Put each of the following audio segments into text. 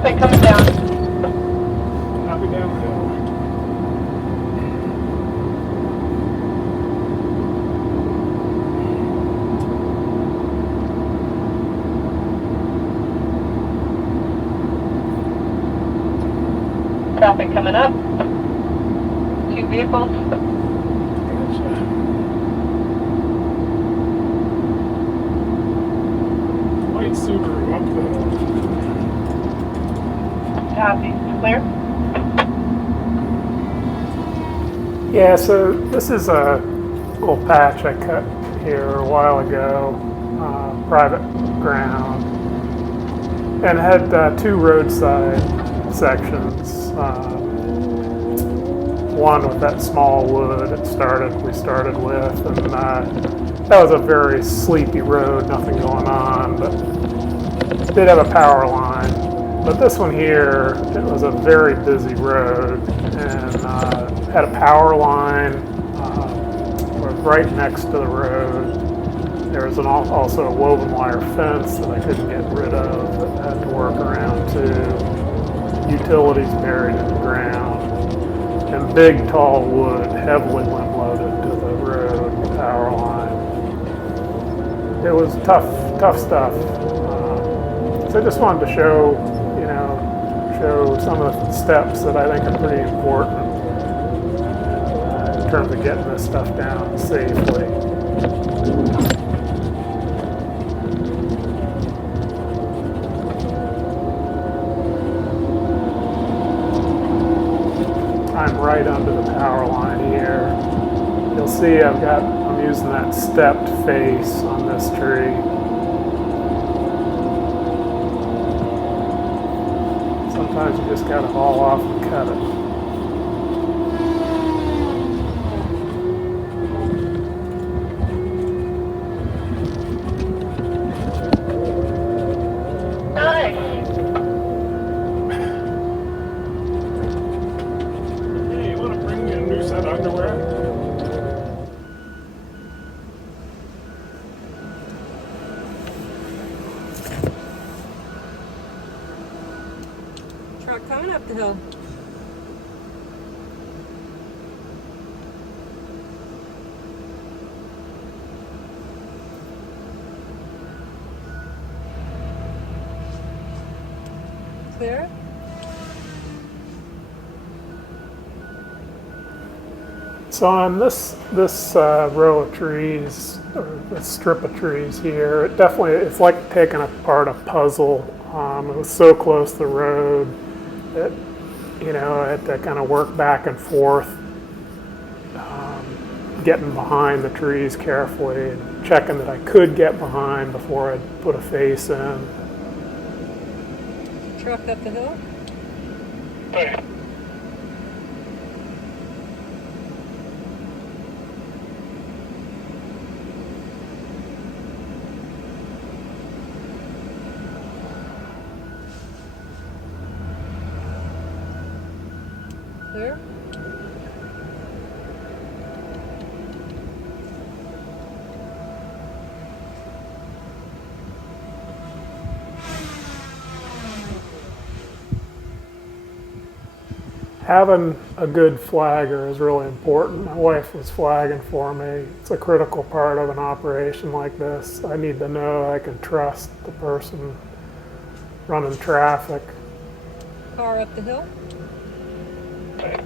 Traffic coming down. Copy downhill. Traffic coming up. 2 vehicles. Gotcha. White Subaru up the hill. Copy. Clear. Yeah, so this is a little patch I cut here a while ago, private ground, and it had 2 roadside sections. One with that small wood we started with, and that was a very sleepy road, nothing going on, but it did have a power line. But this one here, it was a very busy road, and had a power line right next to the road. There was also a woven wire fence that I couldn't get rid of that I had to work around too. Utilities buried in the ground, and big tall wood heavily limb loaded to the road and power line. It was tough stuff. So I just wanted to show some of the steps that I think are pretty important in terms of getting this stuff down safely. I'm right under the power line here. You'll see I'm using that stepped face on this tree. Sometimes you just gotta haul off and cut it. Nice. Hey, you wanna bring me a new set of underwear? Truck coming up the hill. Clear? So on this row of trees, or this strip of trees here, it's like taking apart a puzzle. It was so close to the road that I had to kind of work back and forth, getting behind the trees carefully and checking that I could get behind before I put a face in. Truck up the hill. Clear? Having a good flagger is really important. My wife was flagging for me. It's a critical part of an operation like this. I need to know I can trust the person running traffic. Car up the hill. Clear?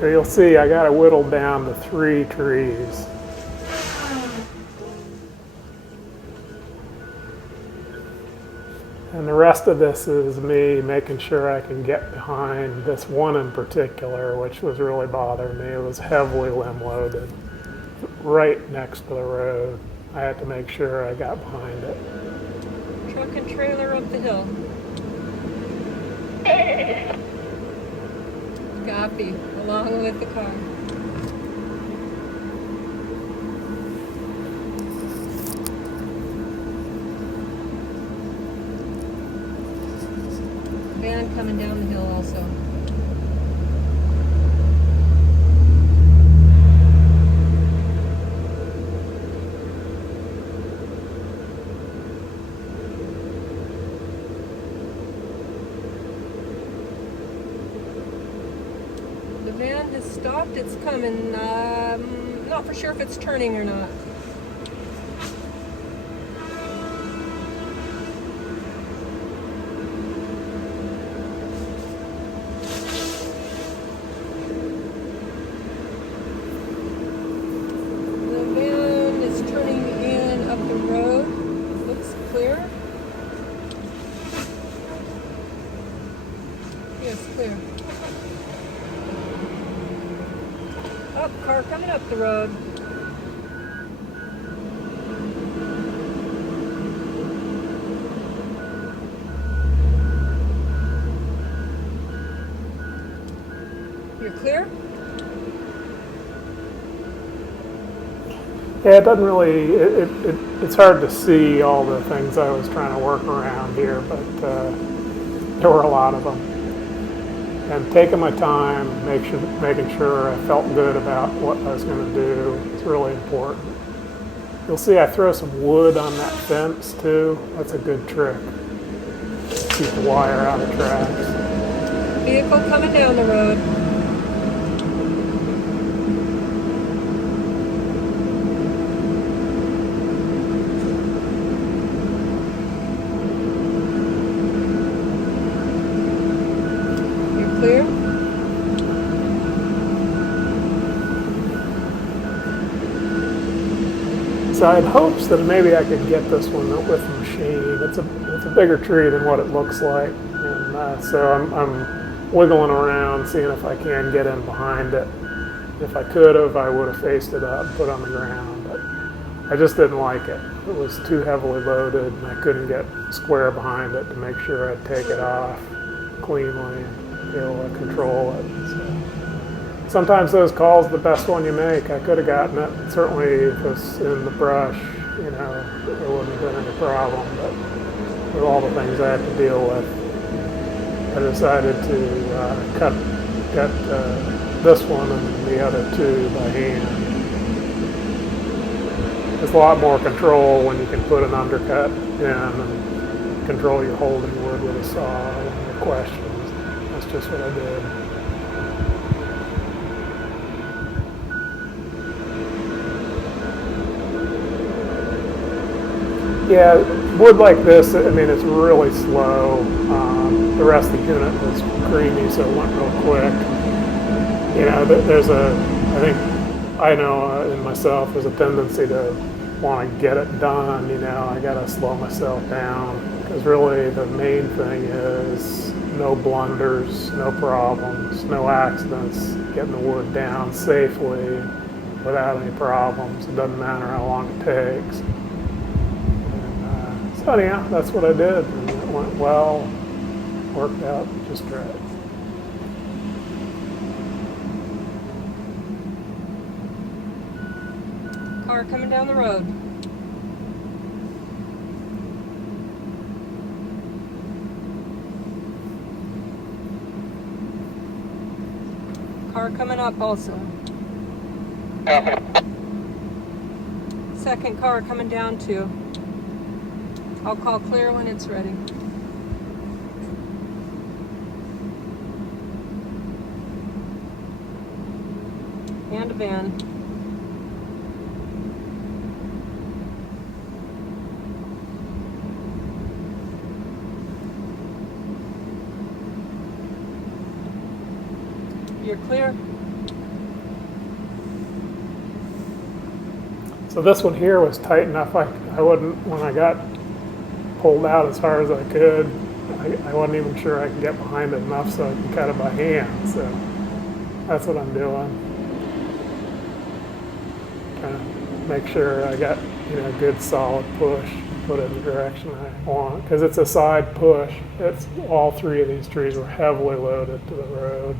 So you'll see I got it whittled down to 3 trees. And the rest of this is me making sure I can get behind this one in particular, which was really bothering me. It was heavily limb loaded, right next to the road. I had to make sure I got behind it. Truck and trailer up the hill. Copy, along with the car. Van coming down the hill also. The van has stopped, it's coming. Not for sure if it's turning or not. The van is turning in up the road. Looks clear. Yes, clear. Up, car coming up the road. You're clear? Yeah, it doesn't really, it's hard to see all the things I was trying to work around here, but there were a lot of them. And taking my time, making sure I felt good about what I was going to do is really important. You'll see I throw some wood on that fence too. That's a good trick. Keep the wire out of tracks. Vehicle coming down the road. You're clear? So I had hopes that maybe I could get this one with the machine. It's a bigger tree than what it looks like, and so I'm wiggling around, seeing if I can get in behind it. If I could have, I would have faced it up and put it on the ground, but I just didn't like it. It was too heavily loaded, and I couldn't get square behind it to make sure I'd take it off cleanly and be able to control it. So sometimes those calls the best one you make. I could have gotten it. Certainly if it was in the brush, you know, there wouldn't have been any problem, but with all the things I had to deal with, I decided to cut this one and the other two by hand. There's a lot more control when you can put an undercut in and control your holding wood with a saw when there are questions. That's just what I did. Yeah, wood like this, I mean, it's really slow. The rest of the unit was creamy, so it went real quick. You know, I think I know in myself, there's a tendency to want to get it done. You know, I got to slow myself down, because really the main thing is no blunders, no problems, no accidents, getting the wood down safely without any problems. It doesn't matter how long it takes. So yeah, that's what I did, and it went well, worked out just right. Car coming down the road. Car coming up also. Second car coming down too. I'll call clear when it's ready. And a van. You're clear. So this one here was tight enough. I wouldn't, when I got pulled out as far as I could, I wasn't even sure I could get behind it enough so I can cut it by hand. So that's what I'm doing. Trying to make sure I got, you know, a good solid push. put it in the direction I want, because it's a side push. It's all three of these trees were heavily loaded to the road.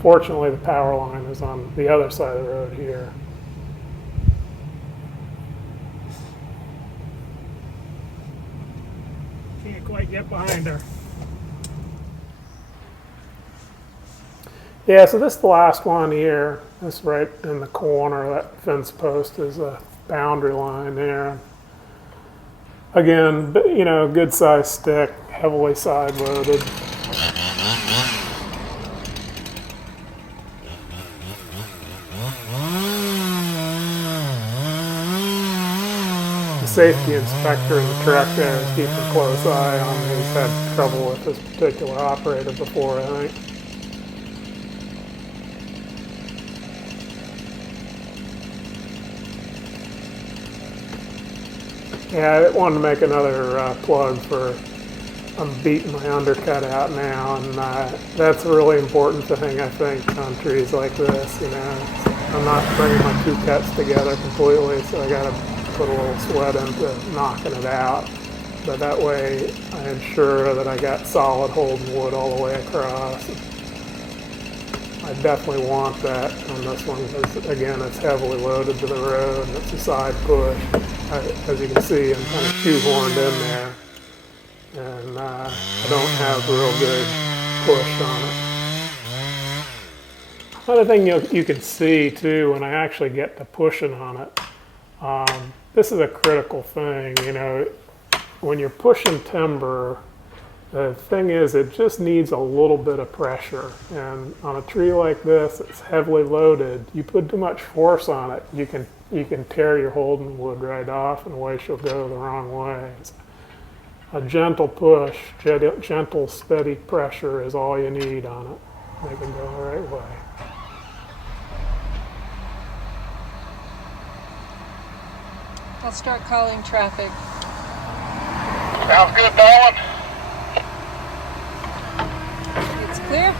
Fortunately, the power line is on the other side of the road here. Can't quite get behind her. Yeah, so this is the last one here. This right in the corner, that fence post is a boundary line there. Again, you know, good sized stick, heavily side loaded. The safety inspector in the truck there is keeping a close eye on me. He's had trouble with this particular operator before, I think. Yeah, I wanted to make another plug for, I'm beating my undercut out now, and that's a really important thing, I think, on trees like this, you know. I'm not bringing my two cuts together completely, so I gotta put a little sweat into knocking it out. But that way, I ensure that I got solid holding wood all the way across. I definitely want that on this one because, again, it's heavily loaded to the road and it's a side push. As you can see, I'm kind of shoehorned in there, and I don't have real good push on it. Another thing you can see, too, when I actually get to pushing on it, this is a critical thing, you know. When you're pushing timber, the thing is, it just needs a little bit of pressure. And on a tree like this, it's heavily loaded. You put too much force on it, you can tear your holding wood right off, and away she'll go the wrong way. A gentle push, gentle, steady pressure is all you need on it. Make it go the right way. I'll start calling traffic. Sounds good, Darwin. It's clear?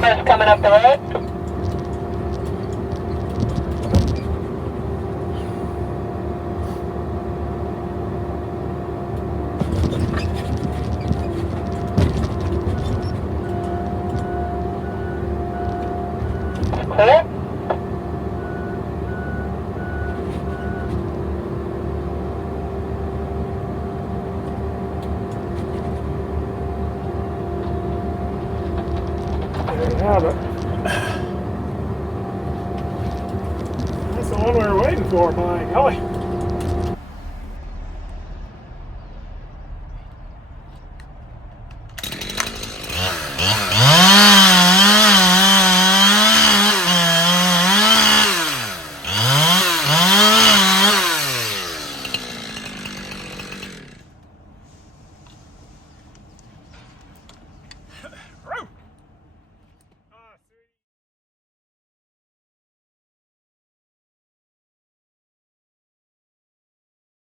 First coming up the road. Clear? There you have it. That's the one we were waiting for, my golly.